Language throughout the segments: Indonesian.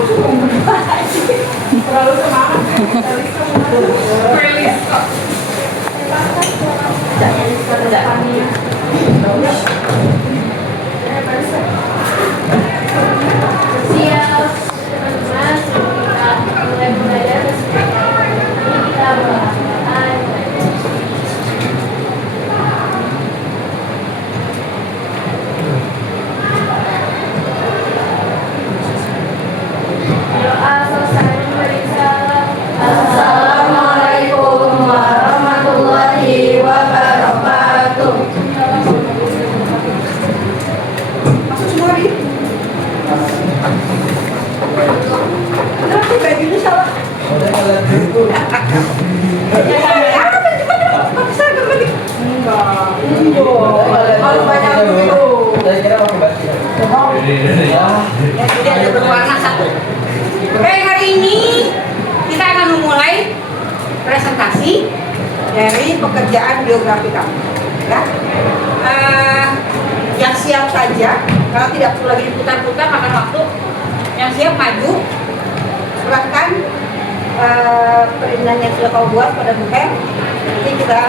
Terlalu semangat. Playlist kok. Assalamualaikum warahmatullahi wabarakatuh. Masuk semua di. Kenapa bajunya salah? Kalau banyak dulu. Ya tidak ada berwarna satu. Oke, hari ini kita akan memulai presentasi dari pekerjaan biografi kamu. Ya. Yang siap saja, kalau tidak perlu lagi diputar-putar makan waktu. Yang siap maju, silahkan perizinan yang sudah kau buat pada buku. Nanti kita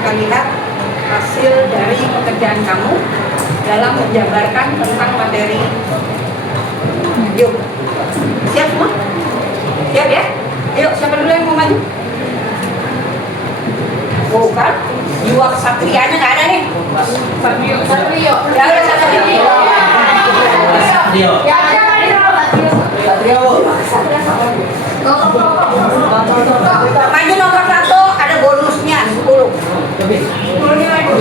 akan lihat hasil dari pekerjaan kamu dalam menjabarkan tentang materi bio. Siap semua? Siap ya? Ayo, siapa dulu yang mau maju? Bukan, jiwa kesatrianya nggak ada nih. Satrio. Ya udah Satrio. Ya ada Satrio. Maju nomor 1, ada bonusnya 10. 10-nya maju.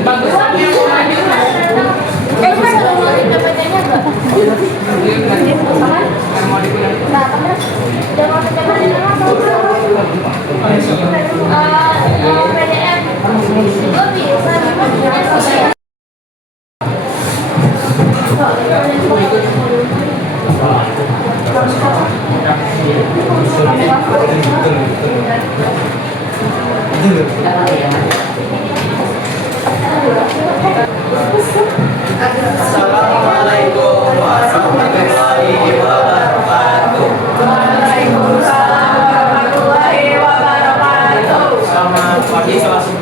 Bagus. Assalamualaikum warahmatullahi wabarakatuh. Waalaikumsalam warahmatullahi wabarakatuh. Selamat pagi kelas 10-6.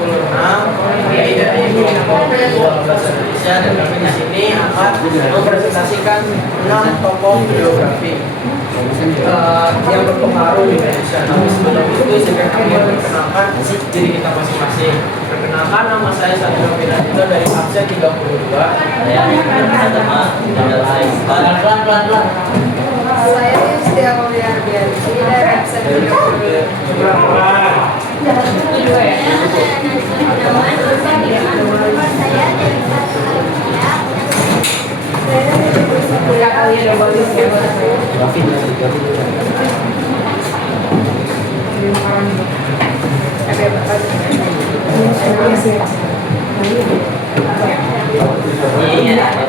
Dari bahasa Indonesia dan kami di sini akan mempresentasikan 6 tokoh biografi yang berpengaruh di Indonesia. Tapi sebelum itu saya kami memperkenalkan diri kita masing-masing. Perkenalkan, nama saya Satrio Pinantito dari absen 32. Saya pelan-pelan. Saya Yustia Mulyardianti dari absen 30.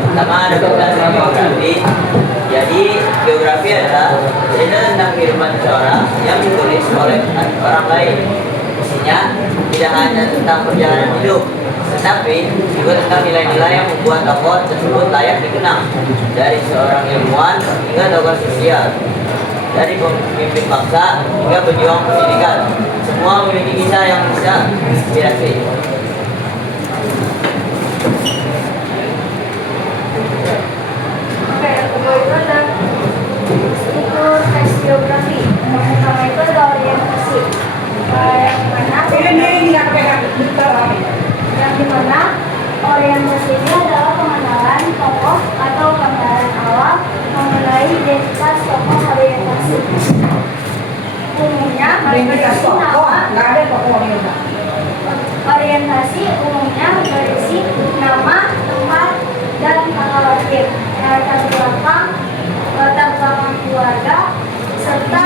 Pertama ada pembahasan biografi. Jadi biografi adalah cerita tentang kehidupan seseorang yang ditulis oleh orang lain. Isinya tidak hanya tentang perjalanan hidup, tetapi juga tentang nilai-nilai yang membuat tokoh tersebut layak dikenang, dari seorang ilmuwan hingga tokoh sosial, dari pemimpin bangsa hingga pejuang pendidikan. Semua memiliki kisah yang bisa inspirasi. Oke, kedua itu ada tes biografi. Yang pertama itu ada orientasi. Yang dimana orientasi ini adalah pengenalan tokoh atau gambaran awal mengenai identitas tokoh orientasi. Umumnya berisi nama. Nggak ada tokoh orientasi. Orientasi umumnya berisi nama, tempat, dan tanggal lahir, latar belakang keluarga, serta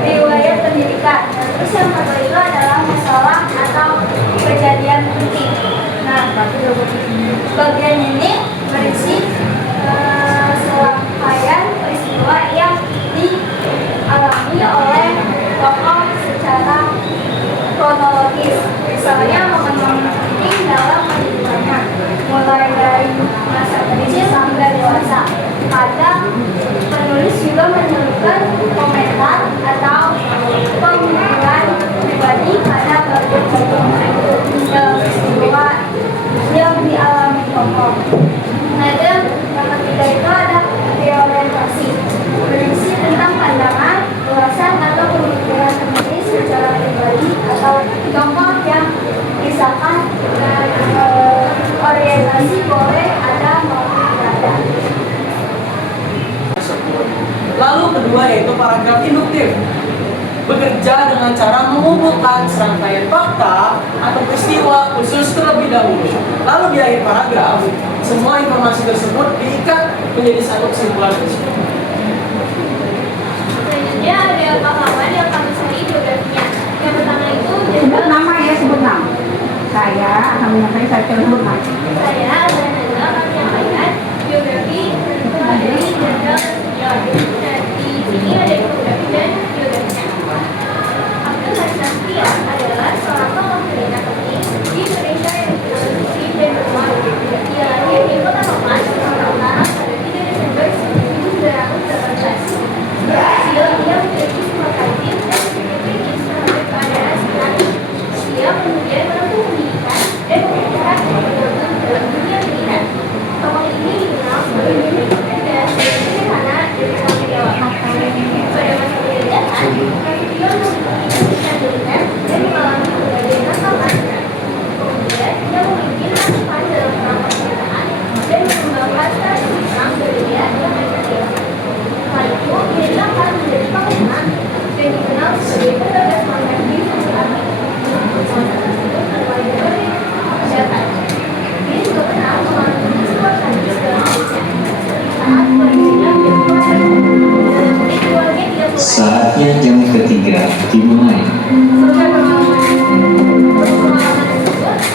riwayat pendidikan. Terus yang kedua itu adalah masalah atau kejadian penting. Nah, bagian ini berisi serangkaian peristiwa yang dialami oleh tokoh Misalnya momen-momen penting dalam kehidupannya, mulai dari masa kecil sampai dewasa. Kadang penulis juga menyelipkan komentar atau pemikiran pribadi pada bagian-bagian dalam peristiwa yang dialami tokoh. Ada yang ketiga itu ada reorientasi, berisi tentang pandangan, ulasan atau pemikiran penulis secara pribadi atau tokoh yang misalkan orientasi boleh ada maupun tidak ada. Lalu kedua yaitu paragraf induktif, bekerja dengan cara mengumpulkan serangkaian fakta atau peristiwa khusus terlebih dahulu. Lalu di akhir paragraf, semua informasi tersebut diikat menjadi satu kesimpulan. Selanjutnya ada pahlawan yang kami cari biografinya. Yang pertama itu Sebut nama ya, sebut nama. Saya akan menyampaikan, saya sebut nama. saya akan menyampaikan biografi dari Jenderal Sudirman. Di sini ada biografi dan biografinya. Abdul Haris Nasution adalah seorang tokoh cerita penting di Indonesia yang dikenal dan berumur. Dia lahir di Kota Malang, Sumatera Utara pada 3 Desember 1918. Dia memiliki semua karir dan memiliki inspirasi pada sekali. Dia kemudian menempuh pendidikan dan berbicara dalam dunia pendidikan. Tokoh ini dikenal sebagai pemimpin dan sederhana dari tanggung jawab. Pada masa pendidikan, Nasution memiliki militer dan mengalami berbagai tantangan. Kemudian, dia memimpin pasukan dalam perang pemerintahan dan mengembangkan strategi perang gerilya yang efektif. Setelah itu, dia diangkat menjadi panglima dan dikenal sebagai petugas mantan di Sumatera. Masa tersebut terkait dari kesehatan. Dia juga pernah mengalami sebuah tragis dalam hidupnya. Saat keluarganya Saatnya jam ketiga dimulai.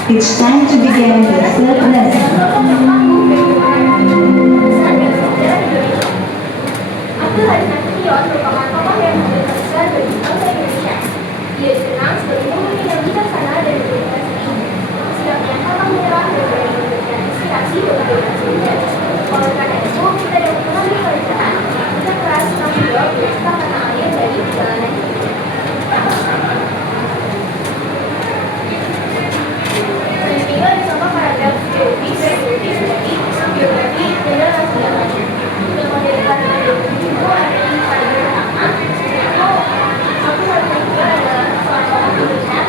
It's time to begin the third lesson. Abdul Haris Nasution merupakan tokoh yang memberikan besar bagi bangsa Indonesia. Dia dikenal sebagai pemimpin yang bijaksana dan berikan seni. Sikapnya pantang menyerah dan berani memberikan inspirasi bagi generasi muda. Oleh karena itu, kita dapat mengambil pelajaran kerja keras tanggung jawab dan tantangan air dari perjalanan hidupnya. Selanjutnya ada contoh paragraf biografi dari biografi Jenderal Sudirman. Yang modern dari itu ada di paragraf pertama, yaitu Abdul Haris Nasution adalah seorang tokoh militer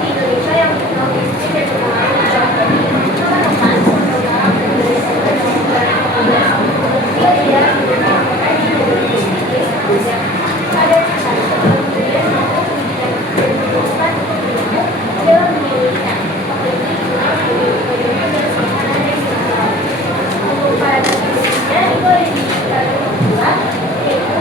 di Indonesia yang dikenal disiplin dan berpengalaman dalam berdiri Kota Malang, Sumatera Utara pada 2 Desember 1918. Dia merupakan di Indonesia Indonesia. Pada masa itu, kemudian mampu pendidikan dan meneruskan ilmu dalam dunia militer. Tokoh ini dikenal sebagai bagaimana dan sederhana dan sederhana. Untuk paragraf berikutnya itu ada di paragraf kedua, yaitu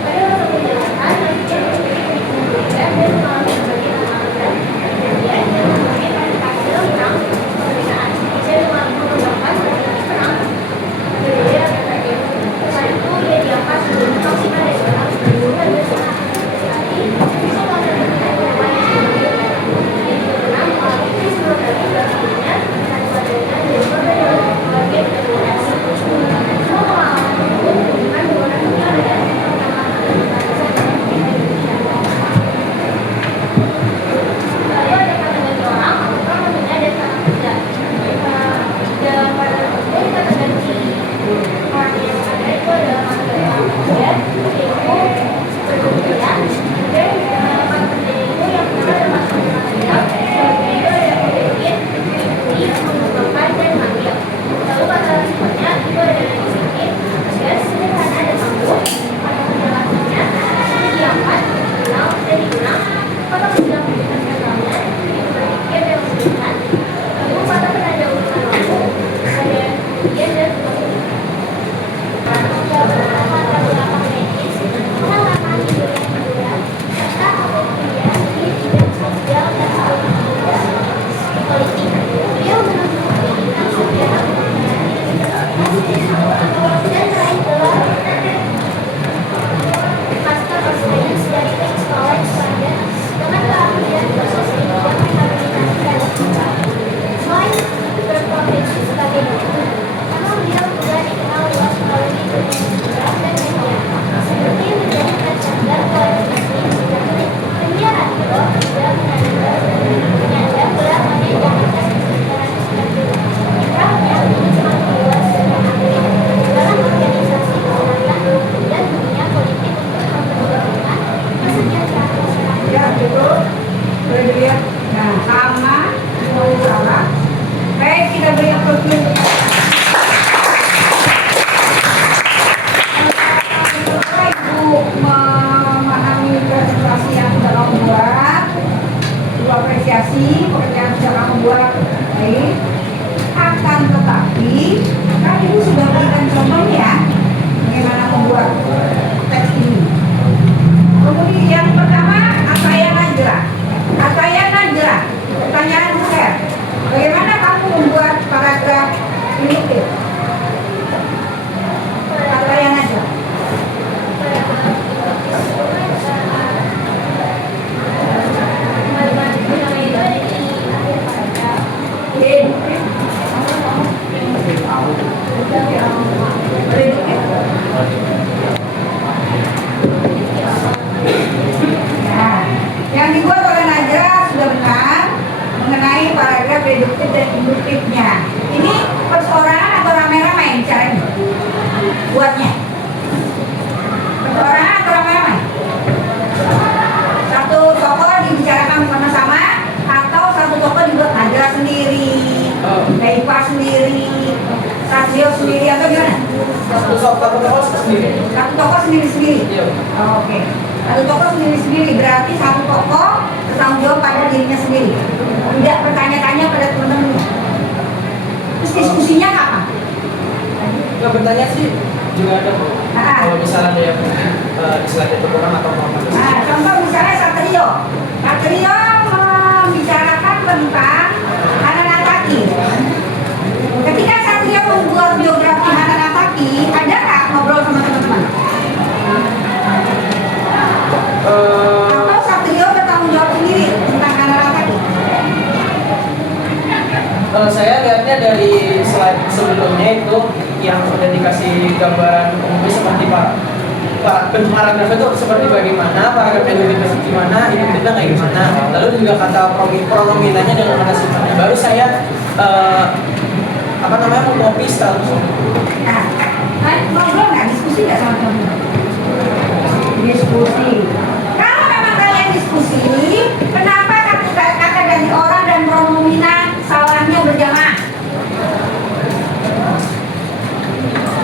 pada masa penjelasan nantinya memiliki pendidikan militer dan mengalami berbagai tantangan kemudian dan berbagai prestasi dalam perang pemerintahan dan mengembangkan strategi perang gerilya efektif. Setelah itu dia diangkat sebagai panglima dari perang 1919 bisa melaksanakan perubahan yang sebagai dia juga pernah mengalami peristiwa tragis dalam hidupnya dan keluarganya dari berbagai generasi. Semua pengalaman tersebut menunjukkan bagaimana penjara dan tantangan kehidupan bangsa Indonesia. Boleh dilihat. Nah, sama salah. Baik, kita beri aplaus. Ibu memahami presentasi yang sudah kamu buat, Ibu apresiasi pekerjaan sudah kamu buat. Baik. Akan tetapi, kan Ibu sudah berikan contohnya bagaimana membuat teks ini. Kemudian yang pertama, Ataya Najla. Ataya Najla, pertanyaan saya, bagaimana kamu membuat paragraf induktif? Ataya Najla. Nah, yang dibuat oleh Najla sudah benar mengenai paragraf reduktif dan induktifnya. Ini perseorangan atau rame-rame caranya buatnya? Perseorangan atau rame-rame? Satu tokoh dibicarakan bersama-sama atau satu tokoh dibuat Najla sendiri, Daipa sendiri, Satrio sendiri atau gimana? Satu tokoh sendiri. Satu tokoh sendiri-sendiri? Iya. Oh, oke. Satu tokoh sendiri-sendiri berarti satu tokoh bertanggung jawab pada dirinya sendiri. Tidak bertanya-tanya pada teman-teman. Terus diskusinya kapan? Nggak bertanya sih juga ada. Nah, Kalau misalnya ada yang istilahnya itu kurang atau mau nah, contoh misalnya Satrio. Satrio membicarakan tentang Hananataki. Ketika Satrio membuat biografi Hananataki, ada nggak ngobrol sama teman-teman? Atau Satrio bertanggung jawab sendiri tentang Hananataki? Saya lihatnya dari slide sebelumnya itu yang udah dikasih gambaran umumnya seperti bentuk paragraf itu seperti bagaimana, paragrafnya itu gimana, induktifnya kayak gimana, lalu juga kata pronominanya dengan mana sifatnya. Baru saya mengcopy status. Nah, ngobrol nggak, diskusi nggak sama teman-teman? Diskusi. Kalau memang kalian diskusi, kenapa kata ganti orang dan pronomina salahnya berjamaah?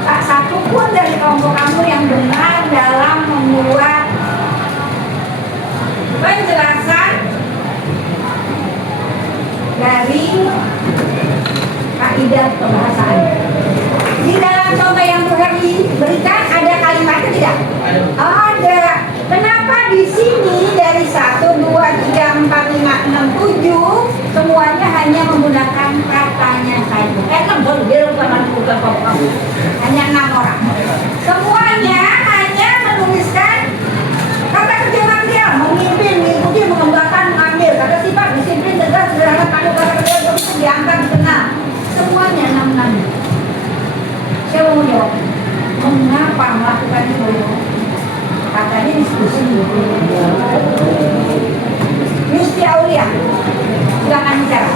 Tak satu pun dari kelompok kamu yang benar dalam membuat penjelasan dari kaidah pembahasan. Di dalam contoh yang sudah diberikan ada kalimatnya tidak? Ada. Kenapa di sini dari 1, 2, 3, 4, 5, 6, 7 semuanya hanya menggunakan katanya saja? 6 boleh, biar bukan kelompok kamu. Hanya 6 orang. Semuanya hanya menuliskan kata kerja manggil, memimpin, mengikuti, mengembangkan, mengambil. Kata sifat, disiplin, tegas, sederhana, tangguh, kata kerja bisa diangkat, dikenal. Semuanya 6. Saya mau jawab, mengapa melakukan itu? Katanya diskusi. Yusti Aulia, silakan bicara.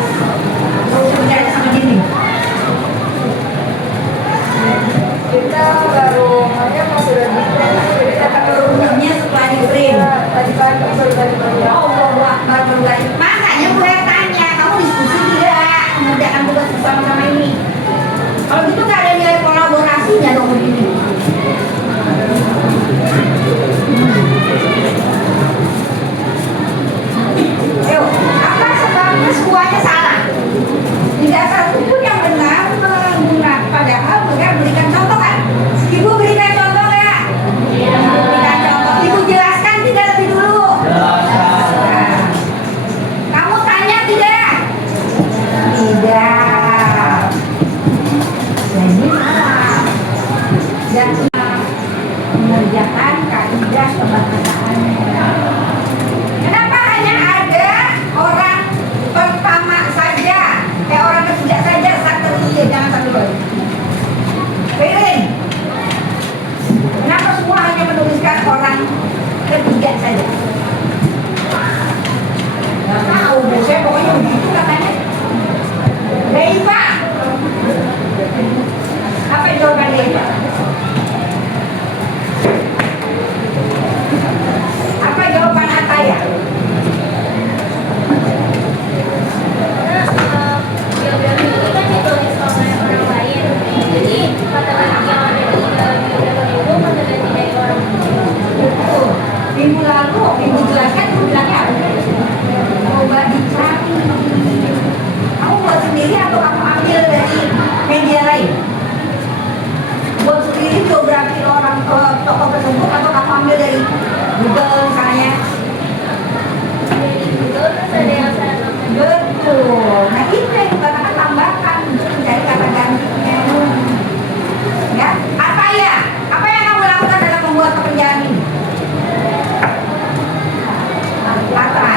Kalau usah bicara sama dinding. Kita baru masih lagi kita Rumusnya setelah di print. tadi pagi baru tadi. Allah baru lagi. Makanya gue tanya, kamu diskusi tidak mengerjakan tugas bersama-sama ini? Kalau gitu gak ada nilai kolaborasinya dong begini. Ayo, apa sebabnya semuanya salah? Tidak satu pun yang benar menggunakan, padahal mereka berikan contoh kan? Ibu berikan contoh nggak? Berikan contoh. Ibu jelaskan tidak lebih dulu?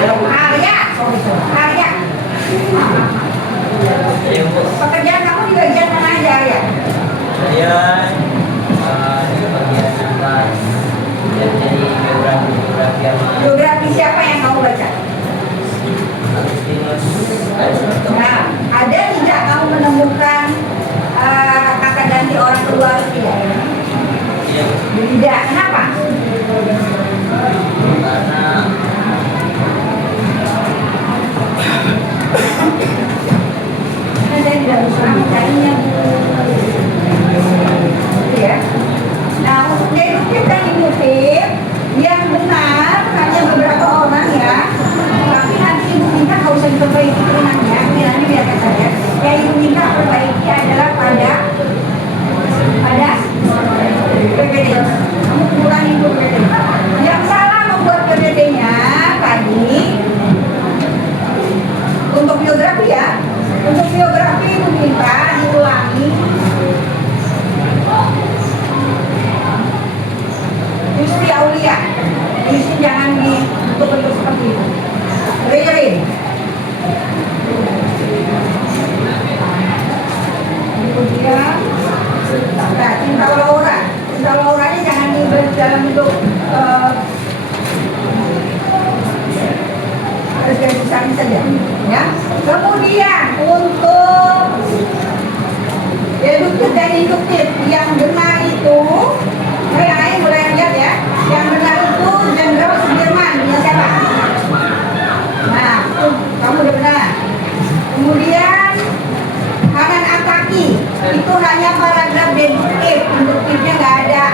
Arya. Ayo Bu. Pekerjaan kamu di bagian mana aja, Arya? Saya di bagian atas. Jadi geografi sama Biografi siapa yang kamu baca? Agustinus Aristoteles. Nah, ada tidak kamu menemukan kata ganti orang kedua harus tidak? Iya Bu. Tidak. Kenapa? Karena Karena saya tidak bisa mencarinya. Ya. Nah, untuk deduktif dan induktif yang benar hanya beberapa orang ya. Tapi nanti ibu minta nggak usah diperbaiki turunan,nya nanti biarkan saja. Yang ibu minta perbaiki adalah pada PPD. Kamu kurangi dulu PPD. Yang salah membuat PPD-nya tadi untuk biografi ya. Untuk biografi ibu minta diulangi. Justru Aulia, justru jangan bentuk-bentuk seperti itu. Rerin. Kemudian, nah, cinta Laura. Cinta Lauranya jangan diberi dalam bentuk harus garis besar saja, ya. Kemudian untuk deduktif dan induktif yang benar itu, mulai lihat ya. Yang benar itu Jenderal Sudirman, punya siapa? Nah, kamu udah benar. Kemudian Hanan Ataki itu hanya paragraf deduktif, induktifnya nggak ada.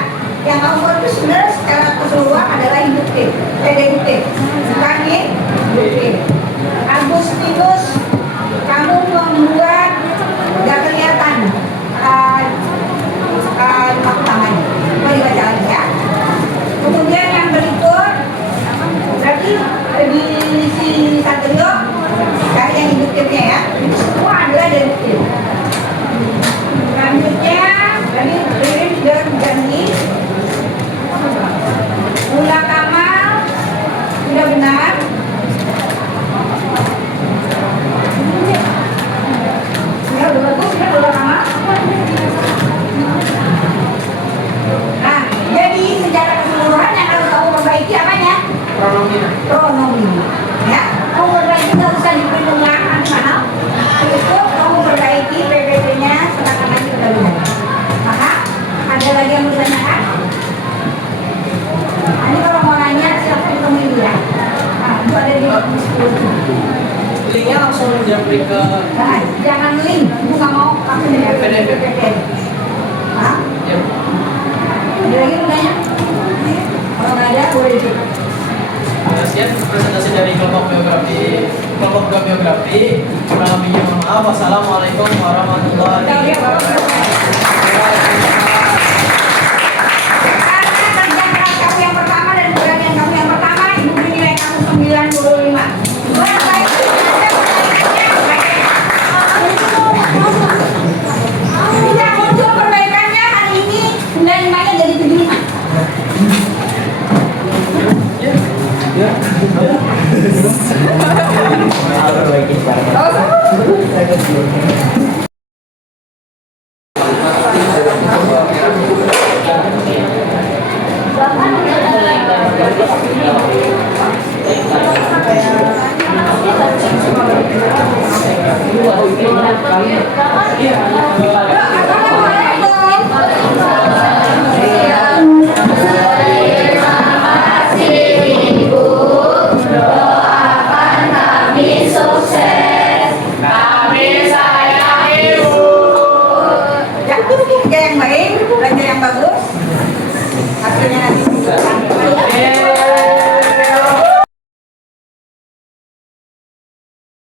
Yang kamu buat itu sebenarnya secara keseluruhan adalah induktif, deduktif, bukan induktif. Agustinus, kamu membuat nggak kelihatan utamanya. Coba dibaca lagi ya. Kemudian yang berikut berarti di si Satrio cari yang induktifnya ya. Itu semua adalah deduktif. Selanjutnya tadi Ririn sudah janji. Mula Kamal sudah benar. Ya udah bagus ya Mula Kamal. Nah, jadi secara keseluruhan yang harus kamu perbaiki apanya? Pronomi. Ya, kamu perbaiki nggak usah diperlukan mana. Cukup kamu perbaiki PPT-nya seakan-akan kita lihat. Maka ada lagi yang mau ditanyakan? Ini kalau mau nanya silakan temui dia. Nah, itu ada di 10. Linknya langsung jemput ke Nah, jangan link, ibu nggak mau langsung di PPT. Hah? ya. Ada lagi yang mau nanya? Kalau nggak ada, boleh di Sekian presentasi dari kelompok dua biografi. Kurang lebihnya mohon maaf. Wassalamualaikum warahmatullahi wabarakatuh. Karena kerja keras kamu yang pertama dan keberanian kamu yang pertama, ibu beri nilai kamu 95. Tidak muncul perbaikannya hari ini, 95-nya jadi 75.